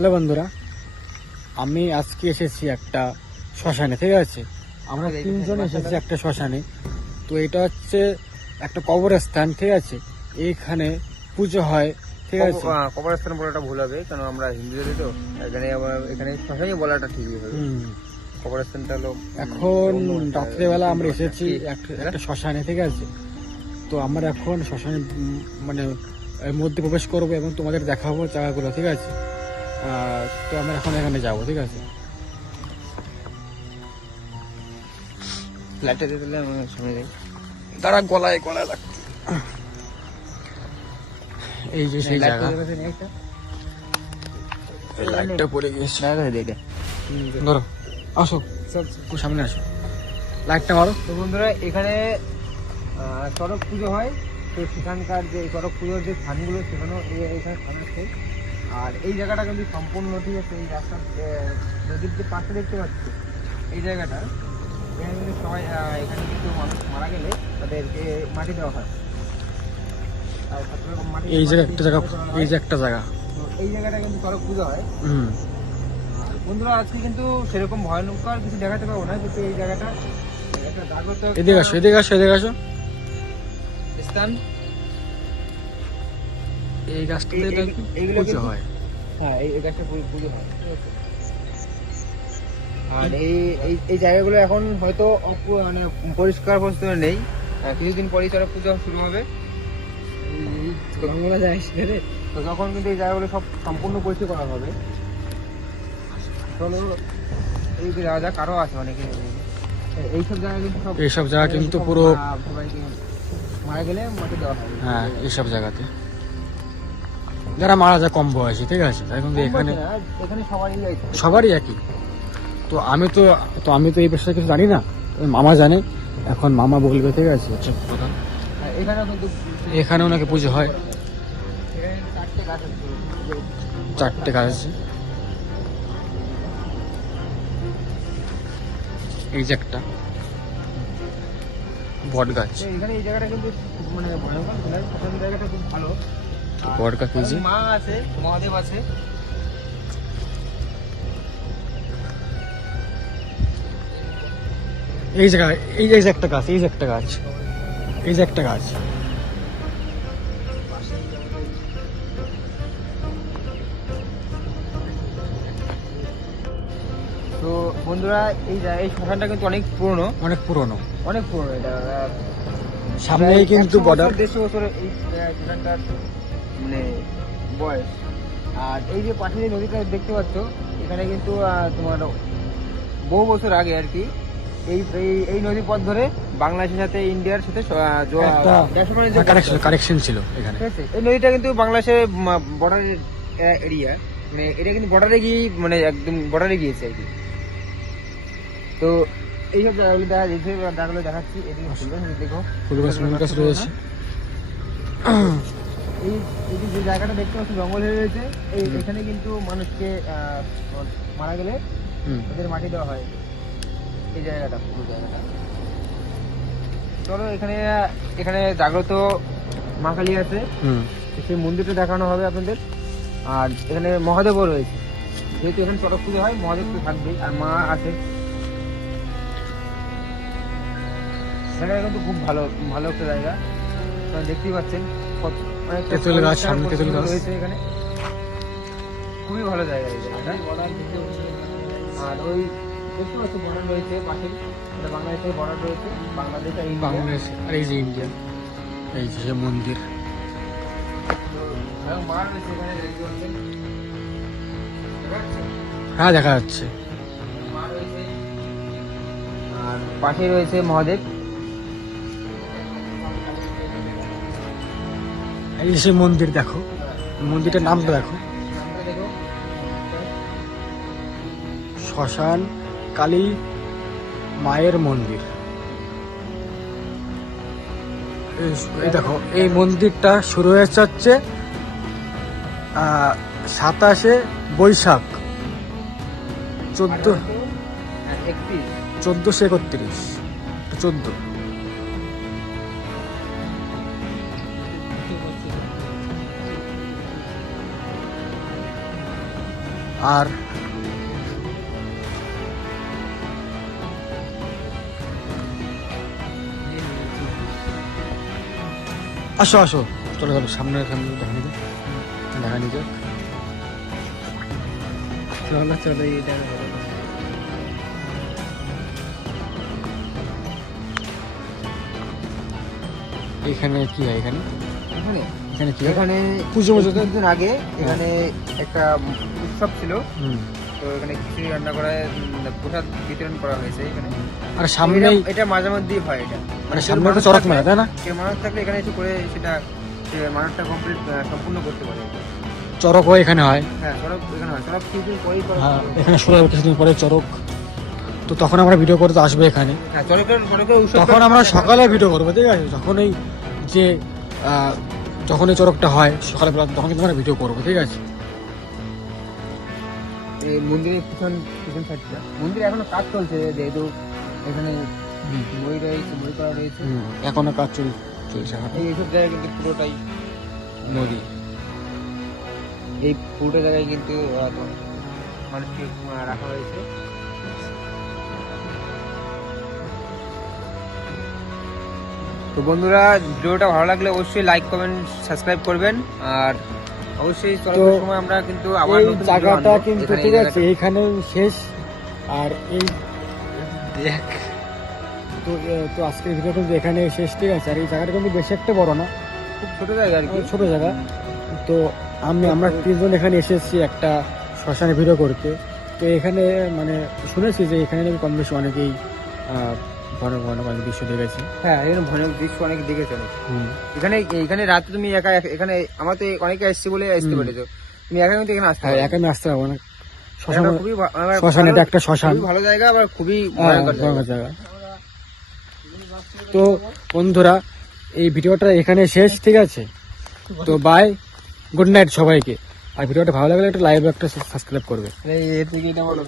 Hello বন্ধুরা, আমি আজকে এসেছি একটা শ্মশানে। ঠিক আছে, আমরা তিনজন এসেছি একটা শ্মশানে। তো এটা হচ্ছে একটা কবরস্থান। ঠিক আছে, এইখানে পুজো হয়। ঠিক আছে, কবরস্থান বলাটা ভুল হবে, কারণ আমরা হিন্দু জাতি তো। এখানে শ্মশানই বলাটা ঠিকই হবে। কবরস্থানটা হলো এখন রাত্রেবেলা আমরা এসেছি একটা শ্মশানে। ঠিক আছে, তো আমরা এখন শ্মশানে মানে এর মধ্যে প্রবেশ করবো এবং তোমাদের দেখাবো জায়গাগুলো। ঠিক আছে, তো আমরা এখন এখানে যাবো। ঠিক আছে, লাইটটা দিয়ে দিলে আমি শুনে যাই। তারা গলায় গলায় লাগছে। এই যে সেই জায়গা, লাইটটা পড়ে গিয়েছে। ধরো, আসো একটু সামনে আসো, লাইটটা মারো। তো বন্ধুরা, এখানে চড়ক পুজো হয়। তো সেখানকার যে চড়ক পুজোর যে স্থানগুলো, সেখানেও এখানে স্থান আছে। আর এই জায়গাটা কিন্তু সম্পূর্ণ, ঠিক আছে, এই রাস্তার নদীর যে পাশে দেখতে পাচ্ছি এই জায়গাটা, এখানে কিন্তু সবাই এখানে কিন্তু মানুষ মারা গেলে তাদেরকে মাটি দেওয়া হয়। আর মাটি এই যে একটা জায়গা, এই যে একটা জায়গা, এই জায়গাটা কিন্তু চড়ক পুজো হয়। বন্ধুরা, আজকে কিন্তু সেরকম ভয়ঙ্কর কিছু দেখাতে পারবো না, কিন্তু এই জায়গাটা একটা জাগ্রত এদিকে আসো, এদিকে আসো, এদিকে আসো। স্থান। এই গাছটাতে এইগুলো পুজো হয়। হ্যাঁ, এই গাছটা পুজো হয়। ঠিক আছে, আর এই জায়গাগুলো এখন হয়তো মানে পরিষ্কার পরিচ্ছন্ন নেই। কিছুদিন পরেই চড়ক পুজো শুরু হবে। তো তখন কিন্তু এই জায়গাগুলো সব সম্পূর্ণ পরিষ্কার করা হবে। চলো এই যাওয়া যাক, আরও আছে অনেকে। এইসব জায়গা কিন্তু এইসব জায়গা কিন্তু পুরো সবাইকে মারা গেলে মাটি দেওয়া হয়। হ্যাঁ, এইসব জায়গাতে যারা মারা যায় কম বয়সী। ঠিক আছে, তাই কিন্তু এখানে সবারই একই। তো আমি তো এই বিষয়ে কিছু জানি না, মামা জানে। এখন মামা বলবে। ঠিক আছে, হচ্ছে প্রধান। এখানেও নাকি পুজো হয়। চারটে গাছ আছে। এই যে একটা বট গাছ, এখানে এই জায়গাটা কিন্তু মানে ভয়ঙ্কর নয়, জায়গাটা খুব ভালো। বট গাছ। এই যে মা আছে, মহাদেব আছে। এই জায়গা, এই যে একটা গাছ, এই যে একটা গাছ, এই যে একটা গাছ। তো বন্ধুরা, এই শ্মশানটা কিন্তু অনেক পুরনো, অনেক পুরনো, অনেক পুরনো। এটা সামনেই কিন্তু বর্ডার। 150 বছর এই শ্মশানটার মানে বয়স। আর এই যে পাশে যে নদীটা দেখতে পাচ্ছ, এখানে কিন্তু তোমার বহু বছর আগে আর কি এই নদী পথ ধরে বাংলাদেশের সাথে ইন্ডিয়ার সাথে কানেকশন ছিল এখানে। ঠিক আছে, এই নদীটা কিন্তু বাংলাদেশের বর্ডার এরিয়া, মানে এটা কিন্তু বর্ডারে গিয়ে, মানে একদম বর্ডারে গিয়েছে আর কি। তো এইসব জায়গাগুলো দেখাচ্ছি। এদিকে দেখো, ফুল গাছ রয়েছে। এই যে জায়গাটা দেখতে পাচ্ছি জঙ্গল হয়ে রয়েছে, এখানে কিন্তু মানুষকে মারা গেলে ওদের মাটি দেওয়া হয়। এই জায়গাটা, পুরো জায়গাটা। চলো, এখানে জাগ্রত মা কালী আছে, সেই মন্দিরটা দেখানো হবে আপনাদের। আর এখানে মহাদেবও রয়েছে, যেহেতু এখানে চড়ক পুজো হয়, মহাদেব তো থাকবেই, আর মা আছে। জায়গাটা কিন্তু খুব ভালো ভালো একটা জায়গা। দেখতেই পাচ্ছেন তেঁতুল গাছ, সামনে তেঁতুল গাছ রয়েছে এখানে। খুবই ভালো জায়গা এই জায়গাটা। আর ওই দেখতে পাচ্ছি বর্ডার রয়েছে পাশে, এটা বাংলাদেশের বর্ডার রয়েছে, বাংলাদেশ আর এই যে ইন্ডিয়া। এই যে মন্দির, মা রয়েছে এখানে, দেখতে পাচ্ছেন। হ্যাঁ দেখা যাচ্ছে। মা রয়েছে, আর পাশে রয়েছে মহাদেব। এই যে মন্দির দেখো, মন্দিরটার নামটা দেখো, শ্মশান কালী মায়ের মন্দির। এই দেখো, এই মন্দিরটা শুরু হয়েছে হচ্ছে 27শে বৈশাখ 1431, 14। আর আসো আসো, চলো চলো সামনে এখানে দেখা নিয়ে যাক। চলো চলো এটা এখানে কি হয়? এখানে এখানে এখানে কি হয়? এখানে পুজো পুজো তো? কিছুদিন আগে এখানে একটা উৎসব ছিল, হুম। তো এখানে খিচুড়ি রান্না করে প্রসাদ বিতরণ করা হয়েছে এখানে। আর সামনেই এটা মাঝে মধ্যেই হয় এটা, মানে সামনে তো চড়ক মেলা, তাই না? কেউ মানুষ থাকলে এখানে এসে করে সেটা সে মানুষটা কমপ্লিট সম্পূর্ণ করতে পারে। চড়কও এখানে হয়। হ্যাঁ চড়ক এখানে হয়, চড়ক কিছুদিন পরেই করা হ্যাঁ, হয়। এখানে শুরু হবে কিছুদিন পরে চড়ক। তো তখন আমরা ভিডিও করতে আসবো এখানে। হ্যাঁ চড়কের উৎসব তখন আমরা সকালে ভিডিও করবো, ঠিক আছে? যখন এই যে যখন এই চড়কটা হয় সকালবেলা, তখন কিন্তু আমরা ভিডিও করবো, ঠিক আছে? এই মন্দিরের পিছন সাইডটা, মন্দিরে এখনো কাজ চলছে, যেহেতু এখানে মই রয়েছে, মই করা রয়েছে। এখনো কাজ চলছে। এইসব জায়গায় কিন্তু পুরোটাই নদী, এই পুরোটা জায়গায় কিন্তু তোমার মানুষকে রাখা হয়েছে। তো বন্ধুরা, ভিডিওটা ভালো লাগলে অবশ্যই লাইক কমেন্ট সাবস্ক্রাইব করবেন, আর অবশ্যই চলার সময় আমরা কিন্তু আবার এই নতুন video জায়গাটা আনবো। কিন্তু এখানে ঠিক এই আছে, জায়গাটা- এইখানে শেষ। আর এই দেখ, তো আজকের ভিডিও কিন্তু এখানে শেষ, ঠিক আছে? আর এই জায়গাটা কিন্তু বেশি একটা বড় না, খুব ছোট জায়গা আর কি। ছোট জায়গা। তো আমরা তিনজন এখানে এসেছি একটা শ্মশানে ভিডিও করতে। তো এখানে মানে শুনেছি যে এখানে নাকি কম বেশি অনেকেই ঘন ঘন অনেক দৃশ্য দেখেছি। হ্যাঁ, এখানে ভয়ানক দৃশ্য অনেক দেখেছো অনেক। এখানে রাতে তুমি একা এখানে, আমার তো অনেকে এসছে বলে আসতে পেরেছো, তুমি একা কিন্তু এখানে আসতে হ্যাঁ, পারো। একা আমি আসতে পারবো না। শ্মশান, এটা খুবই শ্মশান, এটা একটা শ্মশান, খুবই ভালো জায়গা, আবার খুবই ভয়ঙ্কর ভয়ঙ্কর জায়গা। জায়গা। তো বন্ধুরা, এই ভিডিওটা এখানে শেষ, ঠিক আছে? তো বাই, গুড নাইট সবাইকে। আর ভিডিওটা ভালো লাগলে একটা লাইভ, একটা সাবস্ক্রাইব করবে। এর থেকে এটা বলো।